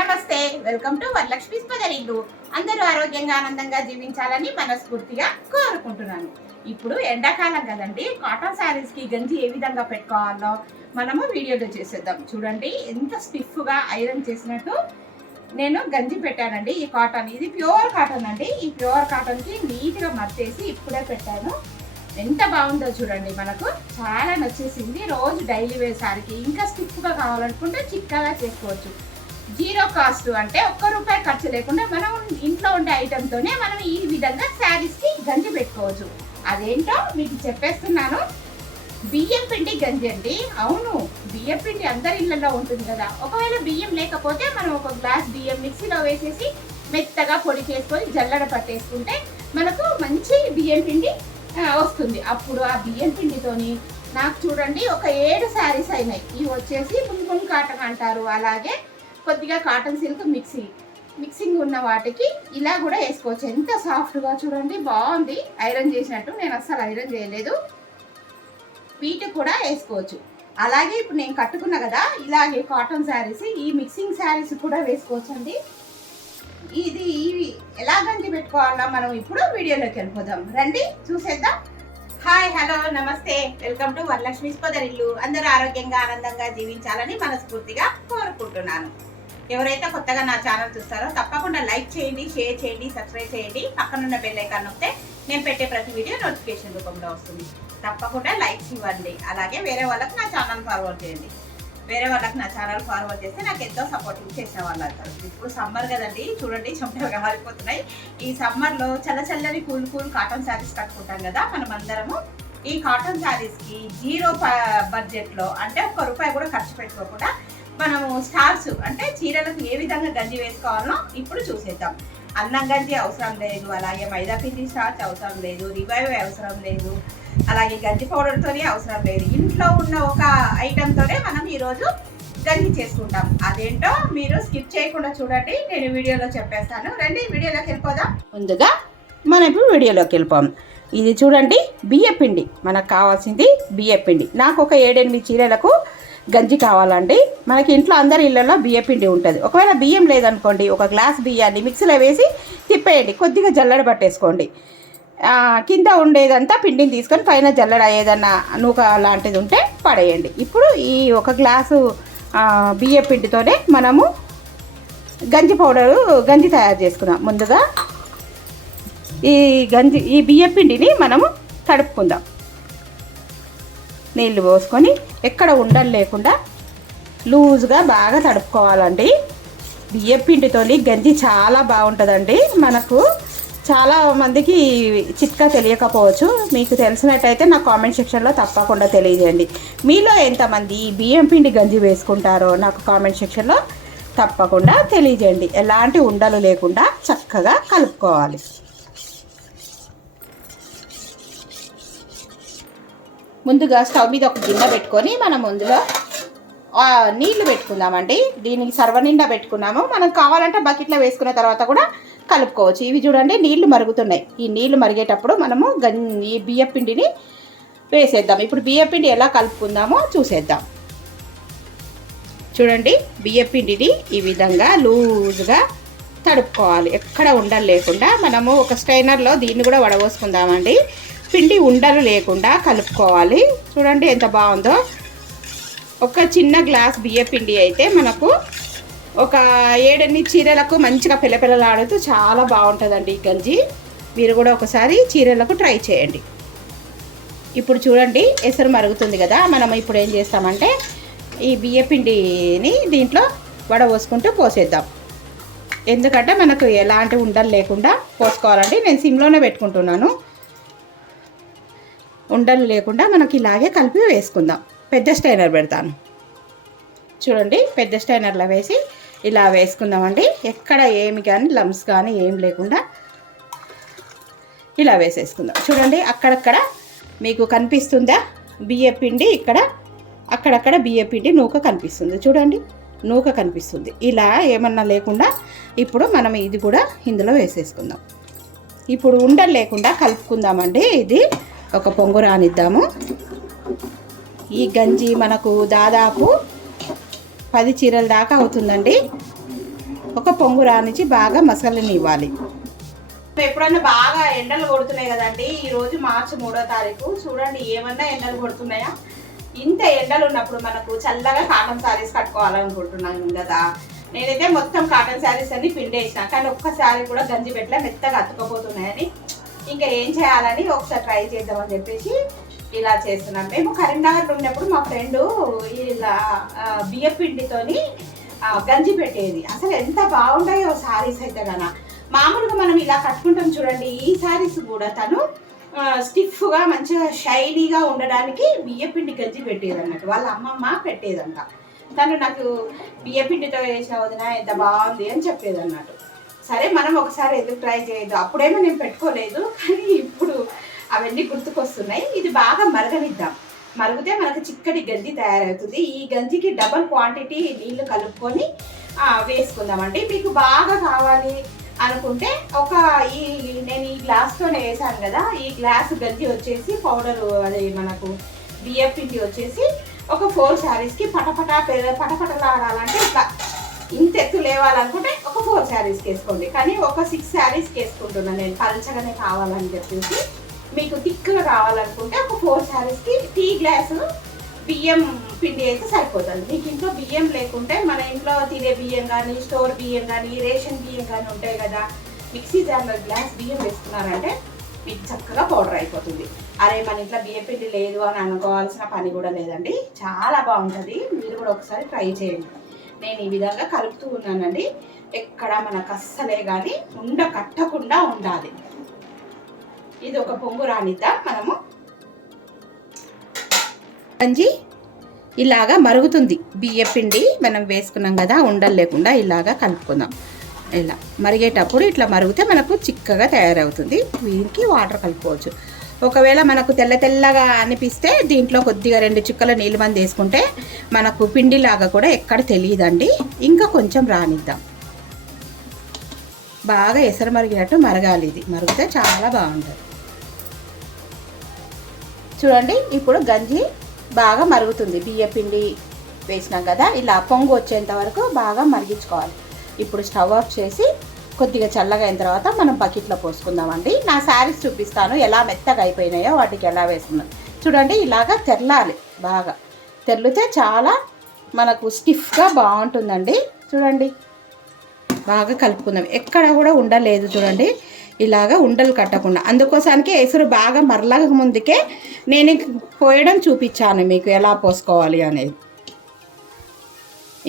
నమస్తే, welcome to Varalakshmi's పదరిల్లు. అందరూ ఆరోగ్యంగా ఆనందంగా జీవించాలని మనస్ఫూర్తిగా కోరుకుంటున్నాను. ఇప్పుడు ఎండాకాలం కదండి, కాటన్ శారీస్కి గంజి ఏ విధంగా పెట్టుకోవాలో మనము వీడియోలో చేసేద్దాం. చూడండి ఎంత స్టిఫ్గా ఐరన్ చేసినట్టు నేను గంజి పెట్టానండి. ఈ కాటన్, ఇది ప్యూర్ కాటన్ అండి. ఈ ప్యూర్ కాటన్కి నీట్గా మర్చేసి ఇప్పుడే పెట్టాను. ఎంత బాగుందో చూడండి, మనకు చాలా నచ్చేసింది. రోజు డైలీ వేర్ శారీకి ఇంకా స్టిఫ్గా కావాలనుకుంటే చిక్కగా చేసుకోవచ్చు. జీరో కాస్ట్ అంటే ₹1 ఖర్చు లేకుండా మనం ఇంట్లో ఉండే ఐటెంతోనే మనం ఈ విధంగా శారీస్కి గంజి పెట్టుకోవచ్చు. అదేంటో మీకు చెప్పేస్తున్నాను. బియ్యం పిండి గంజి అండి. అవును, బియ్యం పిండి అందరి ఇళ్లలో ఉంటుంది కదా. ఒకవేళ బియ్యం లేకపోతే మనం ఒక గ్లాస్ బియ్యం మిక్సీలో వేసేసి మెత్తగా పొడి చేసుకొని జల్లెడ పట్టేసుకుంటే మనకు మంచి బియ్యం పిండి వస్తుంది. అప్పుడు ఆ బియ్యం పిండితోని నాకు చూడండి ఒక 7 శారీస్ అయినాయి. ఇవి వచ్చేసి పుంపున్ కాటన్ అంటారు. అలాగే కొద్దిగా కాటన్ సిల్క్ మిక్సింగ్ ఉన్న వాటికి ఇలా కూడా వేసుకోవచ్చు. ఎంత సాఫ్ట్గా చూడండి, బాగుంది. ఐరన్ చేసినట్టు, నేను అస్సలు ఐరన్ చేయలేదు. వీటికి కూడా వేసుకోవచ్చు. అలాగే ఇప్పుడు నేను కట్టుకున్నా కదా, ఇలాగే కాటన్ శారీస్, ఈ మిక్సింగ్ శారీస్ కూడా వేసుకోవచ్చు అండి. ఇది ఎలా గంజి పెట్టుకోవాలా మనం ఇప్పుడు వీడియోలోకి వెళ్ళిపోదాం. రండి చూసేద్దాం. హాయ్, హలో, నమస్తే, వెల్కమ్ టు వరలక్ష్మీస్ పదరిల్లు. అందరూ ఆరోగ్యంగా ఆనందంగా జీవించాలని మనస్ఫూర్తిగా కోరుకుంటున్నాను. ఎవరైతే కొత్తగా నా ఛానల్ చూస్తారో తప్పకుండా లైక్ చేయండి, షేర్ చేయండి, సబ్స్క్రైబ్ చేయండి. పక్కనున్న బెల్ ఐకాన్ నొక్కితే నేను పెట్టే ప్రతి వీడియో నోటిఫికేషన్ రూపంలో వస్తుంది. తప్పకుండా లైక్స్ ఇవ్వండి. అలాగే వేరే వాళ్ళకి నా ఛానల్ ఫార్వర్డ్ చేయండి. వేరే వాళ్ళకి నా ఛానల్ ఫార్వర్డ్ చేస్తే నాకు ఎంతో సపోర్టింగ్ చేసే వాళ్ళు అవుతారు. ఇప్పుడు సమ్మర్ కదండి, చూడండి చెమటగా మారిపోతున్నాయి. ఈ సమ్మర్లో చల్లచల్లని కూల్ కాటన్ శారీస్ కట్టుకుంటాం కదా మనం అందరము. ఈ కాటన్ శారీస్కి జీరో బడ్జెట్లో, అంటే ₹1 కూడా ఖర్చు పెట్టుకోకుండా మనము స్టార్స్ అంటే చీరలకు ఏ విధంగా గంజి వేసుకోవాలో ఇప్పుడు చూసేద్దాం. అన్నం గంజి అవసరం లేదు, అలాగే మైదా పిండి స్టార్చ్ అవసరం లేదు, రివైవ్ అవసరం లేదు, అలాగే గంజి పౌడర్తోనే అవసరం లేదు. ఇంట్లో ఉన్న ఒక ఐటెంతోనే మనం ఈరోజు గంజి చేసుకుంటాం. అదేంటో మీరు స్కిప్ చేయకుండా చూడండి, నేను వీడియోలో చెప్పేస్తాను. రండి వీడియోలోకి వెళ్ళిపోదాం. ముందుగా మనం ఇప్పుడు వీడియోలోకి వెళ్ళిపోం. ఇది చూడండి, బియ్యపిండి. మనకు కావాల్సింది బియ్యపిండి. నాకు ఒక 7-8 చీరలకు గంజి కావాలండి. మనకి ఇంట్లో అందరి ఇళ్ళల్లో బియ్యపిండి ఉంటుంది. ఒకవేళ బియ్యం లేదనుకోండి, ఒక గ్లాస్ బియ్యాన్ని మిక్సీలో వేసి తిప్పేయండి, కొద్దిగా జల్లెడ పట్టేసుకోండి. కింద ఉండేదంతా పిండిని తీసుకొని పైన జల్లెడ ఏదన్నా నూక లాంటిది ఉంటే పడేయండి. ఇప్పుడు ఈ ఒక గ్లాసు బియ్యపిండితోనే మనము గంజి తయారు చేసుకుందాం. ముందుగా ఈ బియ్యపిండిని మనము తడుపుకుందాం. నీళ్ళు పోసుకొని ఎక్కడ ఉండలు లేకుండా లూజ్గా బాగా తడుపుకోవాలండి. బియ్యపిండితో గంజి చాలా బాగుంటుందండి. మనకు చాలా మందికి చిట్కా తెలియకపోవచ్చు. మీకు తెలిసినట్టయితే నా కామెంట్ సెక్షన్లో తప్పకుండా తెలియజేయండి. మీలో ఎంతమంది బియ్యం పిండి గంజి వేసుకుంటారో నాకు కామెంట్ సెక్షన్లో తప్పకుండా తెలియజేయండి. ఎలాంటి ఉండలు లేకుండా చక్కగా కలుపుకోవాలి. ముందుగా స్టవ్ మీద ఒక గిన్నె పెట్టుకొని మనం ముందులో నీళ్లు పెట్టుకుందామండి. దీనికి సర్వనిండా పెట్టుకున్నాము. మనం కావాలంటే బకెట్లో వేసుకున్న తర్వాత కూడా కలుపుకోవచ్చు. ఇవి చూడండి నీళ్లు మరుగుతున్నాయి. ఈ నీళ్లు మరిగేటప్పుడు మనము ఈ బియ్యపిండిని వేసేద్దాం. ఇప్పుడు బియ్యపిండి ఎలా కలుపుకుందామో చూసేద్దాం. చూడండి, బియ్యపిండిని ఈ విధంగా లూజ్గా తడుపుకోవాలి. ఎక్కడ ఉండలు లేకుండా మనము ఒక స్ట్రైనర్లో దీన్ని కూడా వడబోసుకుందామండి. పిండి ఉండలు లేకుండా కలుపుకోవాలి. చూడండి ఎంత బాగుందో. ఒక చిన్న గ్లాస్ బియ్యపిండి అయితే మనకు ఒక 7-8 చీరలకు మంచిగా పిల్లపిల్లలాడుతూ చాలా బాగుంటుందండి ఈ గంజి. మీరు కూడా ఒకసారి చీరలకు ట్రై చేయండి. ఇప్పుడు చూడండి ఎసరు మరుగుతుంది కదా. మనం ఇప్పుడు ఏం చేస్తామంటే ఈ బియ్యపిండిని దీంట్లో వడబోసుకుంటూ పోసేద్దాం. ఎందుకంటే మనకు ఎలాంటి ఉండలు లేకుండా పోసుకోవాలండి. నేను సిమ్లోనే పెట్టుకుంటున్నాను. ఉండలు లేకుండా మనకి ఇలాగే కలిపి వేసుకుందాం. పెద్ద స్టైనర్ పెడతాను. చూడండి, పెద్ద స్టైనర్లో వేసి ఇలా వేసుకుందామండి. ఎక్కడ ఏమి కానీ లమ్స్ కానీ ఏం లేకుండా ఇలా వేసేసుకుందాం. చూడండి, అక్కడక్కడ మీకు కనిపిస్తుందా బియ్యపిండి, ఇక్కడ అక్కడక్కడ బియ్యపిండి నూక కనిపిస్తుంది. చూడండి, నూక కనిపిస్తుంది. ఇలా ఏమన్నా లేకుండా ఇప్పుడు మనం ఇది కూడా ఇందులో వేసేసుకుందాం. ఇప్పుడు ఉండలు లేకుండా కలుపుకుందామండి. ఇది ఒక పొంగు రానిద్దాము. ఈ గంజి మనకు దాదాపు 10 చీరల దాకా అవుతుందండి. ఒక పొంగు రానిచ్చి బాగా మసాలానివ్వాలి. ఎప్పుడన్నా బాగా ఎండలు కొడుతున్నాయి కదండి. ఈరోజు మార్చి 3వ తారీఖు. చూడండి ఏమన్నా ఎండలు కొడుతున్నాయా. ఇంత ఎండలు ఉన్నప్పుడు మనకు చల్లగా కాటన్ శారీస్ కట్టుకోవాలనుకుంటున్నాను కదా. నేనైతే మొత్తం కాటన్ శారీస్ అన్ని పిండేసిన, కానీ ఒక్కసారి కూడా గంజి పెట్టలే, మెత్తగా అతుకపోతున్నాయని ఇంకా ఏం చేయాలని ఒకసారి ట్రై చేద్దామని చెప్పేసి ఇలా చేస్తున్నాను. మేము కరీంనగర్లో ఉన్నప్పుడు మా ఫ్రెండు ఇలా బియ్యం పిండితోని గంజి పెట్టేది. అసలు ఎంత బాగుంటాయో శారీస్ అయితే కన. మామూలుగా మనం ఇలా కట్టుకుంటాం చూడండి, ఈ శారీస్ కూడా తను స్టిఫ్గా మంచిగా షైనీగా ఉండడానికి బియ్యపిండి గంజి పెట్టేది అన్నట్టు. వాళ్ళ అమ్మమ్మ పెట్టేదంట. తను నాకు బియ్యపిండితో వేసిన వదిన ఎంత బాగుంది అని చెప్పేది అన్నట్టు. సరే మనం ఒకసారి ఎందుకు ట్రై చేయొద్దు. అప్పుడేమో నేను పెట్టుకోలేదు, కానీ ఇప్పుడు అవన్నీ గుర్తుకొస్తున్నాయి. ఇది బాగా మరగనిద్దాం. మరిగితే మనకు చిక్కటి గంజి తయారవుతుంది. ఈ గంజికి డబల్ క్వాంటిటీ నీళ్లు కలుపుకొని వేసుకుందామండి. మీకు బాగా కావాలి అనుకుంటే నేను ఈ గ్లాస్తోనే వేసాను కదా, ఈ గ్లాస్ గంజి వచ్చేసి పౌడరు అది మనకు బియ్యం పిండి వచ్చేసి ఒక 4 శారీస్కి పటపటలాడాలంటే ఇట్లా ఇంత ఎత్తు లేవాలనుకుంటే ఒక 4 శారీస్కి వేసుకోండి. కానీ ఒక 6 శారీస్కి వేసుకుంటున్నాను నేను, పలచగానే కావాలని చెప్పేసి. మీకు థిక్గా కావాలనుకుంటే ఒక 4 శారీస్కి టీ గ్లాసు బియ్యం పిండి అయితే సరిపోతుంది. మీకు ఇంట్లో బియ్యం లేకుంటే మన ఇంట్లో తినే బియ్యం కానీ, స్టోర్ బియ్యం కానీ, రేషన్ బియ్యం కానీ ఉంటాయి కదా, మిక్సీ జార్లో గ్లాస్ బియ్యం వేసుకున్నారంటే మీకు చక్కగా పౌడర్ అయిపోతుంది. అరే మన ఇంట్లో బియ్యం పిండి లేదు అని అనుకోవాల్సిన పని కూడా లేదండి. చాలా బాగుంటుంది. మీరు కూడా ఒకసారి ట్రై చేయండి. నేను ఈ విధంగా కలుపుతూ ఉన్నానండి. ఎక్కడ మనకు అస్సలే కానీ కట్టకుండా ఉండాలి. ఇది ఒక పొంగు రానిద్దాం. మనము గంజి ఇలాగా మరుగుతుంది. బియ్య పిండి మనం వేసుకున్నాం కదా, ఉండలు లేకుండా ఇలాగా కలుపుకుందాం. ఇలా మరిగేటప్పుడు ఇట్లా మరిగితే మనకు చిక్కగా తయారవుతుంది. వీరికి వాటర్ కలుపుకోవచ్చు. ఒకవేళ మనకు తెల్లగా అనిపిస్తే దీంట్లో కొద్దిగా 2 చుక్కల నీళ్ళు మంది వేసుకుంటే మనకు పిండిలాగా కూడా ఎక్కడ తెలియదండి. ఇంకా కొంచెం రానిద్దాం. బాగా ఎసరు మరిగినట్టు మరగాలి. ఇది మరిగితే చాలా బాగుంటుంది. చూడండి ఇప్పుడు గంజి బాగా మరుగుతుంది. బియ్య పిండి వేసినాం కదా, ఇలా పొంగు వచ్చేంత వరకు బాగా మరిగించుకోవాలి. ఇప్పుడు స్టవ్ ఆఫ్ చేసి కొద్దిగా చల్లగా అయిన తర్వాత మనం బకెట్లో పోసుకుందామండి. నా శారీస్ చూపిస్తాను ఎలా మెత్తగా అయిపోయినాయో, వాటికి ఎలా వేసుకున్నాను. చూడండి ఇలాగా తెరలాలి. బాగా తెరిలితే చాలా మనకు స్టిఫ్గా బాగుంటుందండి. చూడండి బాగా కలుపుకుందాం. ఎక్కడ కూడా ఉండలేదు. చూడండి ఇలాగా ఉండలు కట్టకుండా. అందుకోసానికి ఎసురు బాగా మరలక ముందుకే నేను పోయడం చూపించాను మీకు ఎలా పోసుకోవాలి అనేది.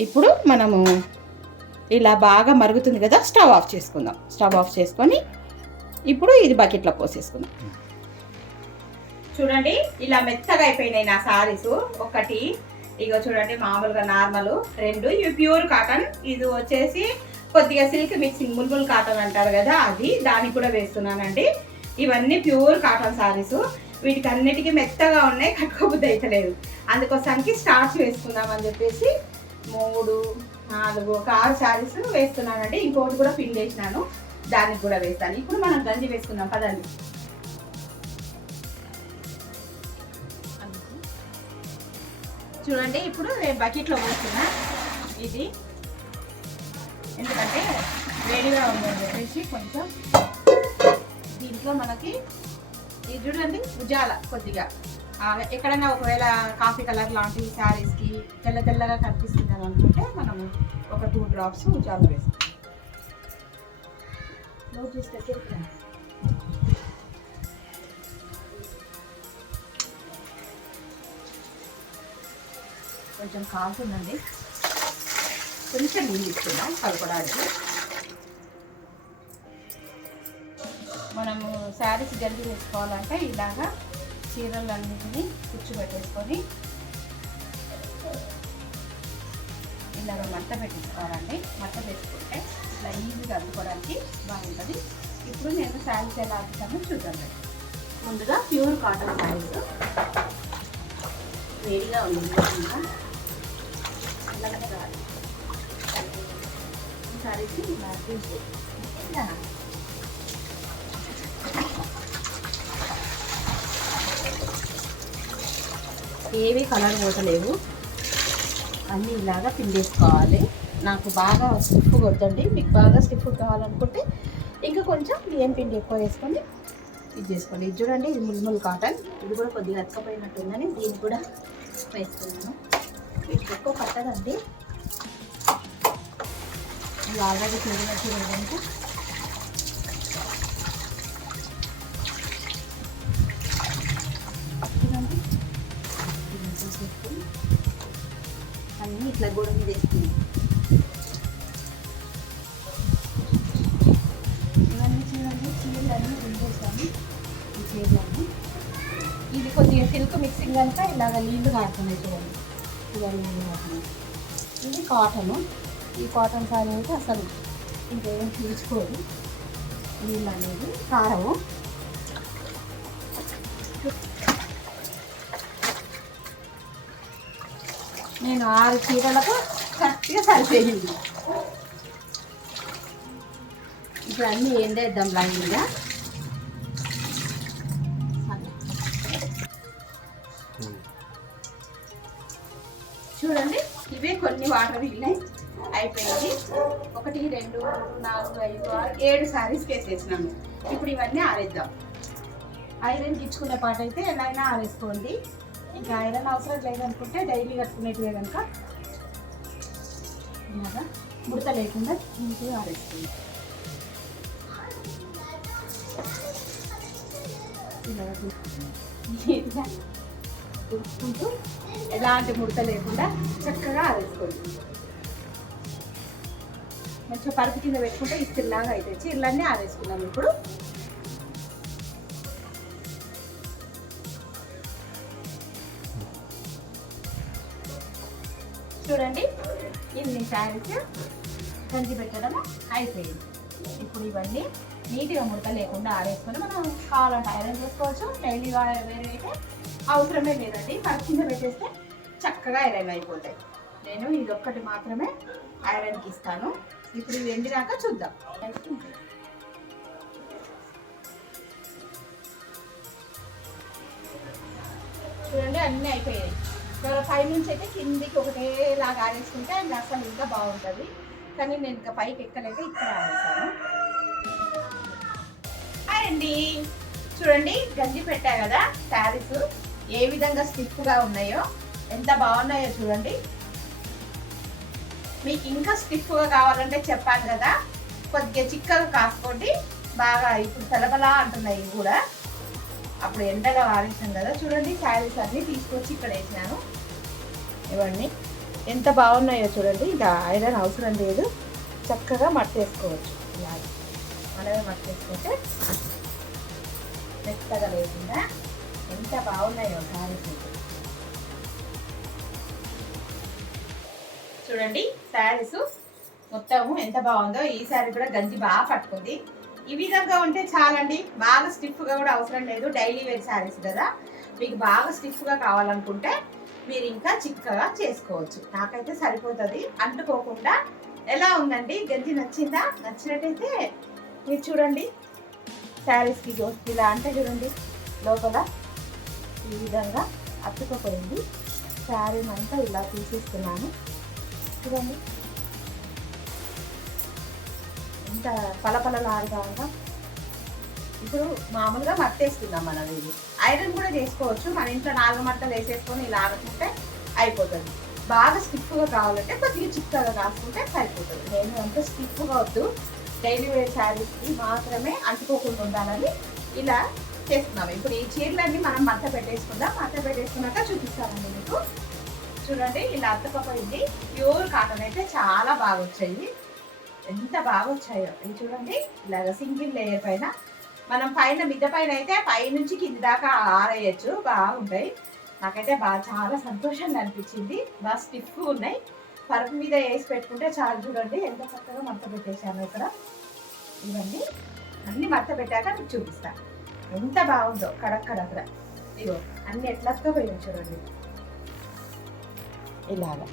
ఇప్పుడు మనము ఇలా బాగా మరుగుతుంది కదా, స్టవ్ ఆఫ్ చేసుకుందాం. స్టవ్ ఆఫ్ చేసుకొని ఇప్పుడు ఇది బకెట్లో పోసేసుకుందాం. చూడండి ఇలా మెత్తగా అయిపోయినాయి నా శారీస్. ఒకటి ఇగో చూడండి మామూలుగా నార్మల్, 2 ఇవి ప్యూర్ కాటన్. ఇది వచ్చేసి కొద్దిగా సిల్క్ మిక్సింగ్ ముల్ముల్ కాటన్ అంటారు కదా, అది దానికి కూడా వేస్తున్నానండి. ఇవన్నీ ప్యూర్ కాటన్ శారీస్. వీటికి అన్నిటికీ మెత్తగా ఉన్నాయి, కట్టుకోబుద్ధి అయితే లేదు. అందుకోసానికి స్టార్చ్ వేసుకుందామని చెప్పేసి 3, 4 ఒక 6 శారీస్ వేస్తున్నానండి. ఇంకోటి కూడా పిన్ వేసినాను, దానికి కూడా వేస్తాను. ఇప్పుడు మనం గంజి వేసుకుందాం పదండి. చూడండి ఇప్పుడు బకెట్లో వేస్తున్నా. ఇది ఎందుకంటే వేడిగా ఉందని చెప్పేసి కొంచెం దీంట్లో మనకి ఇది చూడండి ఉజాల కొద్దిగా ఎక్కడైనా ఒకవేళ కాఫీ కలర్ లాంటి శారీస్కి తెల్లగా కనిపిస్తుంది అని అనుకుంటే మనము ఒక 2 డ్రాప్స్ ఉజాలు వేస్తాం. కొంచెం కాలుతుందండి, కొంచెం నీళ్ళు ఇస్తున్నాం కలపడానికి. మనము శారీస్ గంజి వేసుకోవాలంటే ఇలాగా చీరలన్నింటినీ కూర్చోబెట్టేసుకొని ఇలాగ మట్ట పెట్టించుకోవాలండి. మట్ట పెట్టుకుంటే ఇట్లా ఈజీగా అందుకోవడానికి బాగుంటుంది. ఇప్పుడు నేను శారీస్ ఎలా అద్దుతామో చూద్దాం. ముందుగా ప్యూర్ కాటన్ శారీస్ వేడిగా ఉంది, చల్లగానే కాదు. ఈ శారీస్ ఇలా ఏవి కలర్ పోతలేవు, అన్నీ ఇలాగా పిండేసుకోవాలి. నాకు బాగా స్టిఫ్ వద్దండి. మీకు బాగా స్టిఫ్ కావాలనుకుంటే ఇంకా కొంచెం బియ్యం పిండి ఎక్కువ వేసుకొని ఇది చేసుకోండి. ఇది చూడండి, ఇది ముల్ముల్ కాటన్. ఇది కూడా కొద్దిగా అతకపోయినట్టుందని దీన్ని కూడా వేసుకున్నాను. వీటికి ఎక్కువ పట్టదండి. ఇది ఆల్రెడీ తిరిగినట్టు చూడండి. అన్నీ ఇట్లా గోడ మీద వేసుకుని ఇవన్నీ చూడండి, చీరలన్నీ వేసేసాను. ఈ చీరలన్నీ ఇది కొద్దిగా సిల్క్ మిక్సింగ్ అంతా ఇలాగ నీళ్లు కాడుతున్నాయి చూడండి. ఇలా నీళ్ళు కాడుతున్నాయి. ఇది కాటను. ఈ కాటన్ సారీ అయితే అసలు ఇంకేం తీసుకోదు నీళ్ళు అనేది. కారము నేను 6 చీరలకు కరెక్ట్గా సరిపోయింది. ఇప్పుడు అన్నీ ఎండేద్దాం లైన్గా. చూడండి, ఇవే కొన్ని వాటర్ వెళ్ళినాయి. అయిపోయింది. 1 2 3 4 5 6 7 శారీస్ వేసేసినాము. ఇప్పుడు ఇవన్నీ ఆరేద్దాం. ఐరన్ ఇచ్చుకునే పాట అయితే ఎలా అయినా ఆరేసుకోండి. ఇంకా ఐరన్ అవసరం లేదనుకుంటే డైలీ కట్టుకునేటివే కనుక ఇలాగా ముడత లేకుండా నీట్గా ఆరేసుకోండి. ఇలాగా నీట్గా చూసుకుంటూ ఎలాంటి ముడత లేకుండా చక్కగా ఆరేసుకోండి. మంచిగా పరుపు కింద పెట్టుకుంటే ఇస్త్రీలాగా అయితే చీరలన్నీ ఆరేసుకున్నాం. ఇప్పుడు చూడండి, ఇన్ని శారీస్ గంజి పెట్టడం అయిపోయింది. ఇప్పుడు ఇవన్నీ నీట్గా ముడత లేకుండా ఆరేసుకొని మనం కావాలంటే ఐరన్ చేసుకోవచ్చు. డైలీ వేరే అయితే అవసరమే లేదండి. పరుపు కింద పెట్టేస్తే చక్కగా ఐరన్ అయిపోతాయి. నేను ఇదొక్కటి మాత్రమే ఐరన్కి ఇస్తాను. ఇప్పుడు ఇవి ఎండినాక చూద్దాం. చూడండి, అన్నీ అయిపోయాయి. పై నుంచి అయితే కిందికి ఒకటేలాగా ఆరేసుకుంటే అది అసలు ఇంకా బాగుంటుంది. కానీ నేను ఇంకా పైకి ఎక్కలేక ఇక్కడ ఆరేసాను. అండి చూడండి, గంజి పెట్టా కదా శారీస్ ఏ విధంగా స్టిఫ్గా ఉన్నాయో, ఎంత బాగున్నాయో చూడండి. మీకు ఇంకా స్టిఫ్గా కావాలంటే చెప్పాను కదా, కొద్దిగా చిక్కగా కాసుకోండి. బాగా ఇప్పుడు తలబలా అంటున్నాయి కూడా. అప్పుడు ఎండగా ఆరేసాం కదా. చూడండి, శారీస్ అన్నీ తీసుకొచ్చి ఇక్కడ వేసినాను. ఇవన్నీ ఎంత బాగున్నాయో చూడండి. ఇంకా ఐరన్ అవసరం లేదు, చక్కగా మట్టేసుకోవచ్చు. ఇలా మనమే మట్టేసుకుంటే మెత్తగా లేకుండా ఎంత బాగున్నాయో శారీస్. చూడండి, శారీస్ మొత్తము ఎంత బాగుందో. ఈ శారీ కూడా గంజి బాగా పట్టుకుంది. ఈ విధంగా ఉంటే చాలండి. బాగా స్టిఫ్గా కూడా అవసరం లేదు. డైలీ వేర్ శారీస్ కదా. మీకు బాగా స్టిఫ్గా కావాలనుకుంటే మీరు ఇంకా చిక్కగా చేసుకోవచ్చు. నాకైతే సరిపోతుంది అంటుకోకుండా. ఎలా ఉందండి గంజి? నచ్చిందా? నచ్చినట్టయితే మీరు చూడండి, శారీస్కి ఇలా అంటే చూడండి, లోపల ఈ విధంగా అతుకపోయింది. శారీ అంతా ఇలా తీసేస్తున్నాను. చూడండి ఎంత పలపలలాగా ఉందా. ఇప్పుడు మామూలుగా మట్టేస్తున్నాం మనం. ఇది ఐరన్ కూడా చేసుకోవచ్చు. మన ఇంట్లో 4 మట్టలు వేసేసుకొని ఇలా ఆడుకుంటే అయిపోతుంది. బాగా స్టిఫ్గా కావాలంటే కొద్దిగా చిక్కగా కాసుకుంటే సరిపోతుంది. నేను అంత స్టిఫ్గా వద్దు, డైలీ వేర్ శారీస్కి మాత్రమే అంటుకోకుండా ఉండాలని ఇలా చేస్తున్నాము. ఇప్పుడు ఈ చీరలన్నీ మనం మట్ట పెట్టేసుకుందాం. మట్ట పెట్టేసుకున్నాక చూపిస్తామండి మీకు. చూడండి, ఇలా అతుకపోయింది. ప్యూర్ కాటన్ అయితే చాలా బాగా వచ్చాయి. ఎంత బాగా వచ్చాయో ఇవి చూడండి. ఇలాగ సింగిల్ లేయర్ పైన మనం పైన మిద్ద పైన అయితే పైనుంచి కింది దాకా ఆరేయచ్చు. బాగుంటాయి. నాకైతే చాలా సంతోషంగా అనిపించింది. బాగా స్టిఫ్గా ఉన్నాయి. పరుపు మీద వేసి పెట్టుకుంటే చాలు. చూడండి ఎంత చక్కగా మడత పెట్టేశాను. ఇక్కడ ఇవన్నీ అన్ని మడత పెట్టాక మీకు చూపిస్తాను ఎంత బాగుందో. కడక్కడ ఇగో అన్ని ఎట్లతో పోయింది చూడండి. ఇలాగా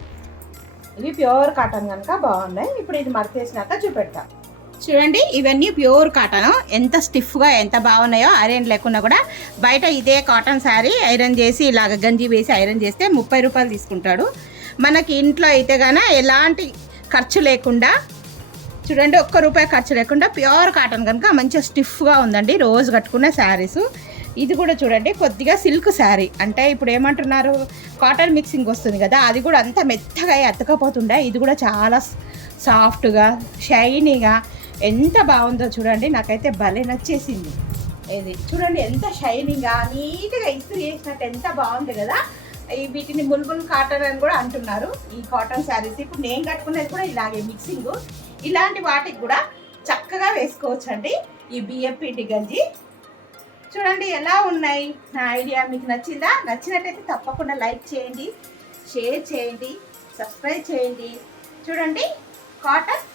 ఇవి ప్యూర్ కాటన్ కనుక బాగున్నాయి. ఇప్పుడు ఇది మడతేసినాక చూపెడతా. చూడండి, ఇవన్నీ ప్యూర్ కాటన్. ఎంత స్టిఫ్గా ఎంత బాగున్నాయో. ఐరన్ లేకుండా కూడా బయట ఇదే కాటన్ శారీ ఐరన్ చేసి ఇలాగ గంజి వేసి ఐరన్ చేస్తే 30 రూపాయలు తీసుకుంటాడు. మనకి ఇంట్లో అయితే గాన ఎలాంటి ఖర్చు లేకుండా చూడండి, ₹1 ఖర్చు లేకుండా ప్యూర్ కాటన్ కనుక మంచిగా స్టిఫ్గా ఉందండి రోజు కట్టుకునే శారీస్. ఇది కూడా చూడండి కొద్దిగా సిల్క్ శారీ, అంటే ఇప్పుడు ఏమంటున్నారు కాటన్ మిక్సింగ్ వస్తుంది కదా, అది కూడా అంత మెత్తగా అతకపోతుండే. ఇది కూడా చాలా సాఫ్ట్గా షైనీగా ఎంత బాగుందో చూడండి, నాకైతే భలే నచ్చేసింది. ఇది చూడండి ఎంత షైనీగా నీట్గా ఇస్త్రీ చేసినట్టు ఎంత బాగుంది కదా. వీటిని బుల్బుల్ కాటన్ అని కూడా అంటున్నారు ఈ కాటన్ శారీస్. ఇప్పుడు నేను కట్టుకునేది కూడా ఇలాగే మిక్సింగ్. ఇలాంటి వాటికి కూడా చక్కగా వేసుకోవచ్చు అండి ఈ బియ్యం పిండి గంజి. చూడండి ఎలా ఉన్నాయి. నా ఐడియా మీకు నచ్చిందా? నచ్చినట్టయితే తప్పకుండా లైక్ చేయండి, షేర్ చేయండి, సబ్స్క్రైబ్ చేయండి. చూడండి కాటన్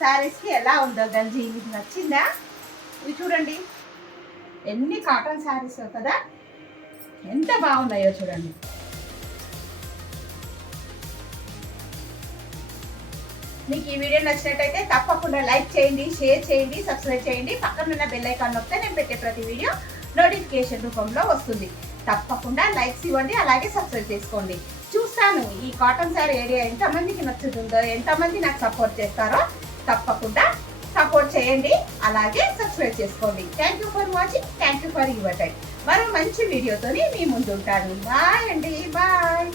శారీస్కి ఎలా ఉందో గంజి, మీకు నచ్చిందా? ఇవి చూడండి ఎన్ని కాటన్ శారీస్ కదా, ఎంత బాగున్నాయో చూడండి. మీకు ఈ వీడియో నచ్చినట్టయితే తప్పకుండా లైక్ చేయండి, షేర్ చేయండి, సబ్స్క్రైబ్ చేయండి. పక్కన ఉన్న బెల్ ఐకాన్ నొక్కితే నేను పెట్టే ప్రతి వీడియో నోటిఫికేషన్ రూపంలో వస్తుంది. తప్పకుండా లైక్స్ ఇవ్వండి, అలాగే సబ్స్క్రైబ్ చేసుకోండి. చూస్తాను ఈ కాటన్ శారీ ఏరియా ఎంతమందికి నచ్చుతుందో, ఎంతమంది నాకు సపోర్ట్ చేస్తారో. తప్పకుండా సపోర్ట్ చేయండి, అలాగే సబ్స్క్రైబ్ చేసుకోండి. Thank you for watching, thank you for your time. మరో మంచి వీడియోతో మీ ముందు ఉంటాను. బాయ్ అండి, బాయ్.